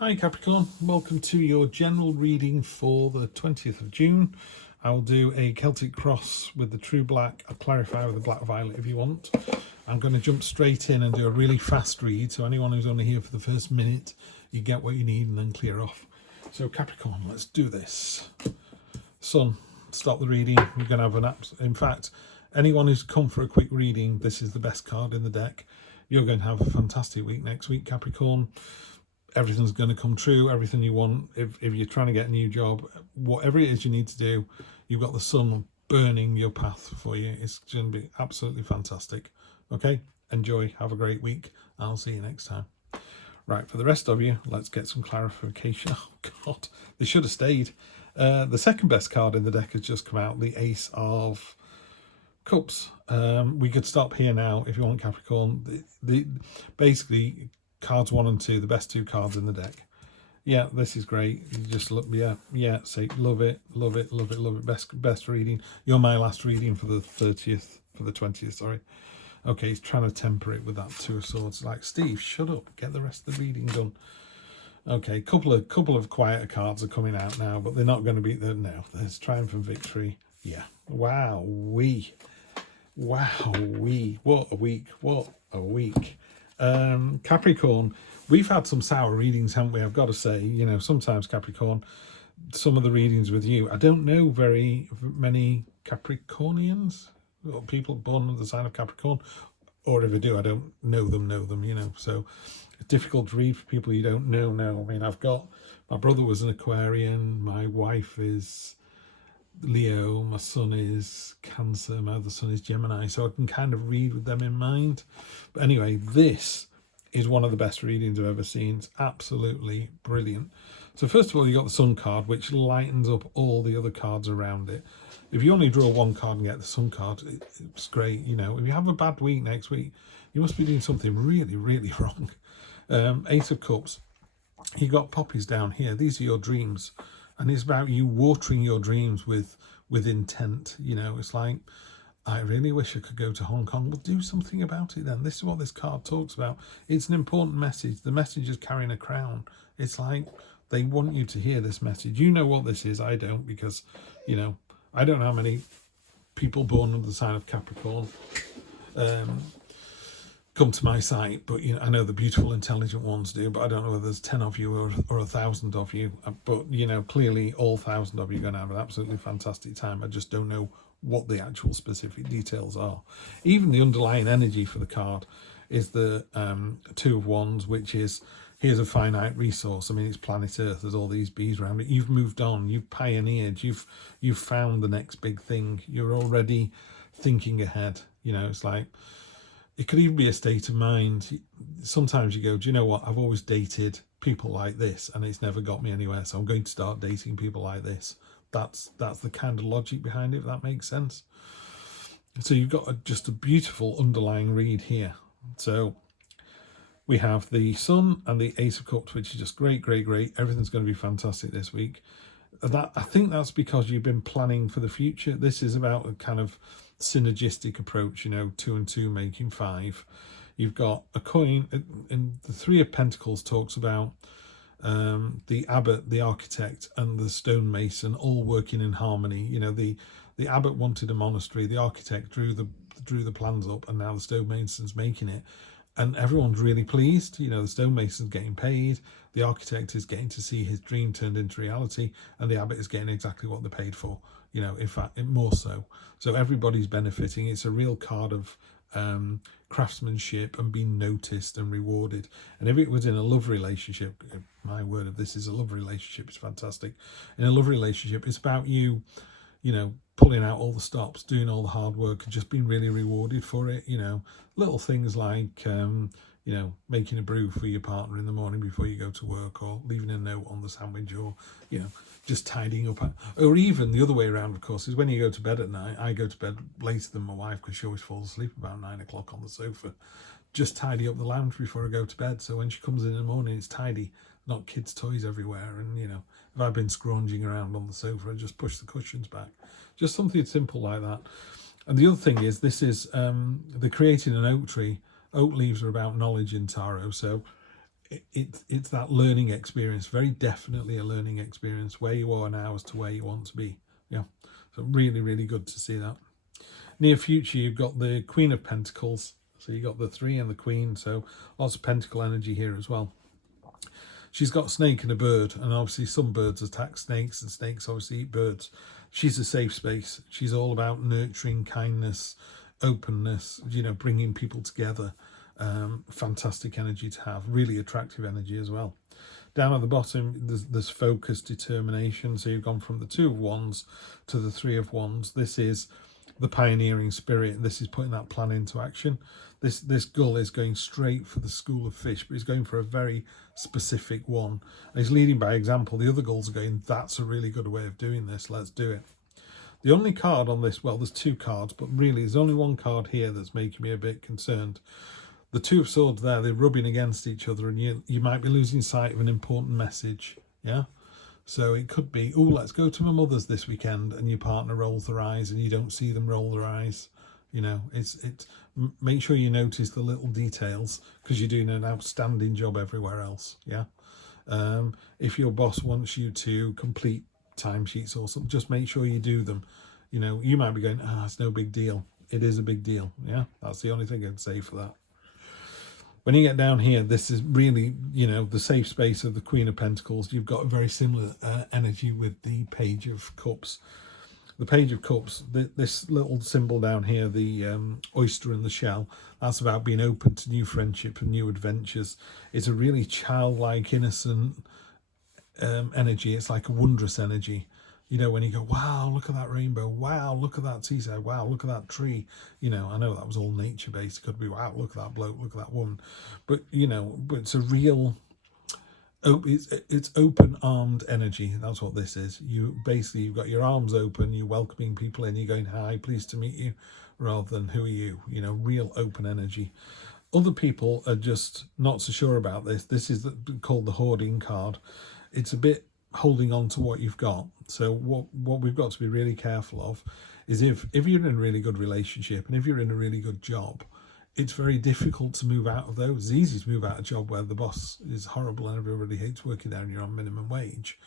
Hi Capricorn, welcome to your general reading for the 20th of June. I'll do a Celtic cross with the true black. I'll clarify with the black violet if you want. I'm going to jump straight in and do a really fast read, so anyone who's only here for the first minute, you get what you need and then clear off. So Capricorn, let's do this. Sun, stop the reading. You're going to have an in fact, anyone who's come for a quick reading, this is the best card in the deck. You're going to have a fantastic week next week, Capricorn. Everything's going to come true, everything you want. If you're trying to get a new job, whatever it is you need to do, you've got the sun burning your path for you. It's going to be absolutely fantastic. Okay, enjoy, have a great week. I'll see you next time. Right, for the rest of you, let's get some clarification. Oh God, they should have stayed. The second best card in the deck has just come out, the Ace of Cups. We could stop here now if you want, Capricorn. Basically, cards 1 and 2, the best two cards in the deck. Yeah, this is great. You just look, yeah, say love it. Best reading. You're my last reading for the 20th, sorry. Okay, he's trying to temper it with that Two of Swords. Like, Steve, shut up, get the rest of the reading done. Okay, couple of quieter cards are coming out now, but they're not going to be there now. There's Triumph and Victory. Yeah. Wow, what a week. Capricorn, we've had some sour readings, haven't we? I've got to say, sometimes Capricorn, some of the readings with you, I don't know very many Capricornians or people born with the sign of Capricorn, or if I do, I don't know them, so it's difficult to read for people you don't know now. I mean, my brother was an Aquarian, my wife is Leo, my son is Cancer, my other son is Gemini, so I can kind of read with them in mind. But anyway, this is one of the best readings I've ever seen. It's absolutely brilliant. So first of all, you got the Sun card, which lightens up all the other cards around it. If you only draw one card and get the Sun card, it's great. If you have a bad week next week, you must be doing something really, really wrong. Ace of Cups, you got poppies down here. These are your dreams. And it's about you watering your dreams with intent. It's like, I really wish I could go to Hong Kong. Well, do something about it then. This is what this card talks about. It's an important message. The message is carrying a crown. It's like they want you to hear this message. You know what this is. I don't, because, I don't know how many people born under the sign of Capricorn come to my site, but I know the beautiful intelligent ones do, but I don't know whether there's 10 of you or 1,000 of you, but clearly all 1,000 of you are going to have an absolutely fantastic time. I just don't know what the actual specific details are. Even the underlying energy for the card is the Two of Wands, which is, here's a finite resource. I mean, it's planet Earth, there's all these bees around it. You've moved on, you've pioneered, you've found the next big thing. You're already thinking ahead. It's like, it could even be a state of mind. Sometimes you go, do you know what? I've always dated people like this and it's never got me anywhere, so I'm going to start dating people like this. That's the kind of logic behind it, if that makes sense. So you've got just a beautiful underlying read here. So we have the Sun and the Ace of Cups, which is just great. Everything's going to be fantastic this week. I think that's because you've been planning for the future. This is about a kind of synergistic approach, 2 and 2 making 5. You've got a coin, and the Three of Pentacles talks about the abbot, the architect, and the stonemason all working in harmony. The abbot wanted a monastery, the architect drew the plans up, and now the stonemason's making it. And everyone's really pleased. The stonemason's getting paid, the architect is getting to see his dream turned into reality, and the abbot is getting exactly what they paid for. In fact, more so. So everybody's benefiting. It's a real card of craftsmanship and being noticed and rewarded. And if it was in a love relationship, my word, if this is a love relationship, it's fantastic. In a love relationship, it's about you, pulling out all the stops, doing all the hard work, and just being really rewarded for it. Little things like making a brew for your partner in the morning before you go to work, or leaving a note on the sandwich, or just tidying up. Or even the other way around, of course, is when you go to bed at night. I go to bed later than my wife because she always falls asleep about 9 o'clock on the sofa. Just tidy up the lounge before I go to bed, so when she comes in the morning, it's tidy, not kids' toys everywhere. And if I've been scrounging around on the sofa, I just push the cushions back. Just something simple like that. And the other thing is, this is they're creating an oak tree. Oak leaves are about knowledge in tarot, so it's that learning experience, very definitely a learning experience, where you are now as to where you want to be. Yeah, so really, really good to see that. Near future, you've got the Queen of Pentacles. So you got the 3 and the Queen, so lots of pentacle energy here as well. She's got a snake and a bird, and obviously some birds attack snakes, and snakes obviously eat birds. She's a safe space. She's all about nurturing, kindness, openness, bringing people together. Fantastic energy to have, really attractive energy as well. Down at the bottom, there's focus, determination. So you've gone from the 2 of Wands to the 3 of Wands. This is the pioneering spirit. This is putting that plan into action. This gull is going straight for the school of fish, but he's going for a very specific one. And he's leading by example. The other gulls are going, that's a really good way of doing this. Let's do it. The only card on this, well, there's 2 cards, but really there's only one card here that's making me a bit concerned. The 2 of Swords there, they're rubbing against each other, and you might be losing sight of an important message. Yeah. So it could be, oh, let's go to my mother's this weekend, and your partner rolls their eyes and you don't see them roll their eyes. It's make sure you notice the little details, because you're doing an outstanding job everywhere else. Yeah. If your boss wants you to complete timesheets or something, just make sure you do them. You might be going, it's no big deal. It is a big deal. Yeah. That's the only thing I'd say for that. When you get down here, this is really, the safe space of the Queen of Pentacles. You've got a very similar energy with the Page of Cups. The Page of Cups, this little symbol down here, the oyster and the shell, that's about being open to new friendship and new adventures. It's a really childlike, innocent energy. It's like a wondrous energy. When you go, wow, look at that rainbow. Wow, look at that seaside. Wow, look at that tree. I know that was all nature-based. It could be, wow, look at that bloke, look at that woman. But, but it's a real, it's open-armed energy. That's what this is. You've got your arms open, you're welcoming people in, you're going, hi, pleased to meet you, rather than who are you? Real open energy. Other people are just not so sure about this. This is called the hoarding card. It's a bit holding on to what you've got. So what we've got to be really careful of is if you're in a really good relationship and if you're in a really good job, it's very difficult to move out of those. It's easy to move out of a job where the boss is horrible and everybody hates working there and you're on minimum wage.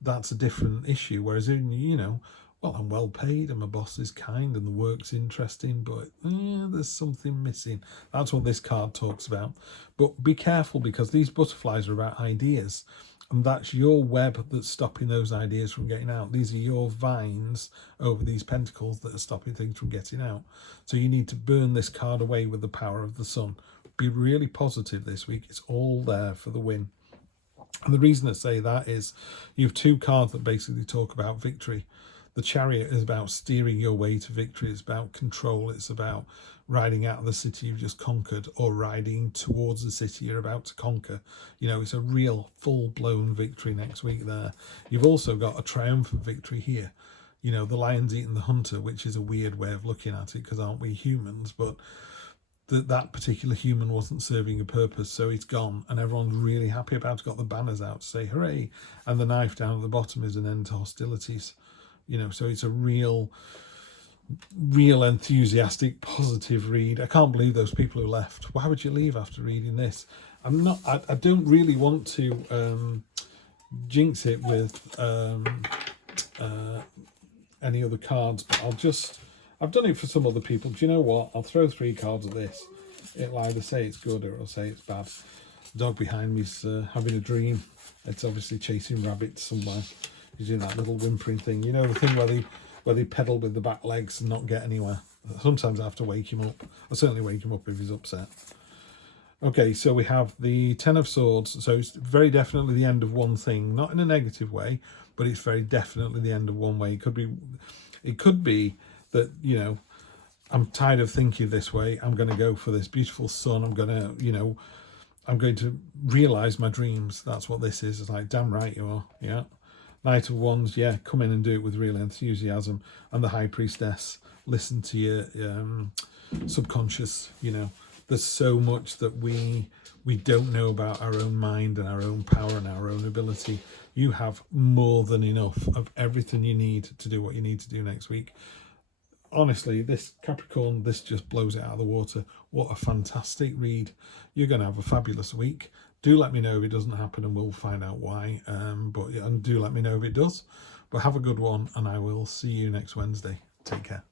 That's a different issue. Whereas well, I'm well paid and my boss is kind and the work's interesting, but there's something missing. That's what this card talks about. But be careful, because these butterflies are about ideas. And that's your web that's stopping those ideas from getting out. These are your vines over these pentacles that are stopping things from getting out. So you need to burn this card away with the power of the sun. Be really positive this week. It's all there for the win. And the reason I say that is you have 2 cards that basically talk about victory. The Chariot is about steering your way to victory. It's about control. It's about riding out of the city you've just conquered, or riding towards the city you're about to conquer. It's a real full-blown victory next week there. You've also got a triumphant victory here. The lion's eating the hunter, which is a weird way of looking at it, because aren't we humans? But that particular human wasn't serving a purpose, so it's gone, and everyone's really happy about it. Got the banners out to say hooray, and the knife down at the bottom is an end to hostilities. So it's a real enthusiastic, positive read. I can't believe those people who left. Why would you leave after reading this? I don't really want to jinx it with any other cards, but I've done it for some other people. Do you know what? I'll throw 3 cards at this. It'll either say it's good or it'll say it's bad. The dog behind me's having a dream. It's obviously chasing rabbits somewhere. He's doing that little whimpering thing. The thing where they pedal with the back legs and not get anywhere. Sometimes I have to wake him up. I certainly wake him up if he's upset. Okay, so we have the 10 of Swords. So it's very definitely the end of one thing. Not in a negative way, but it's very definitely the end of one way. It could be that, I'm tired of thinking this way. I'm going to go for this beautiful sun. I'm going to realise my dreams. That's what this is. It's like, damn right you are. Yeah. Knight of Wands, yeah, come in and do it with real enthusiasm. And the High Priestess, listen to your subconscious. There's so much that we don't know about our own mind and our own power and our own ability. You have more than enough of everything you need to do what you need to do next week. Honestly, this Capricorn, this just blows it out of the water. What a fantastic read. You're going to have a fabulous week. Do let me know if it doesn't happen, and we'll find out why. But yeah, and do let me know if it does. But have a good one, and I will see you next Wednesday. Take care.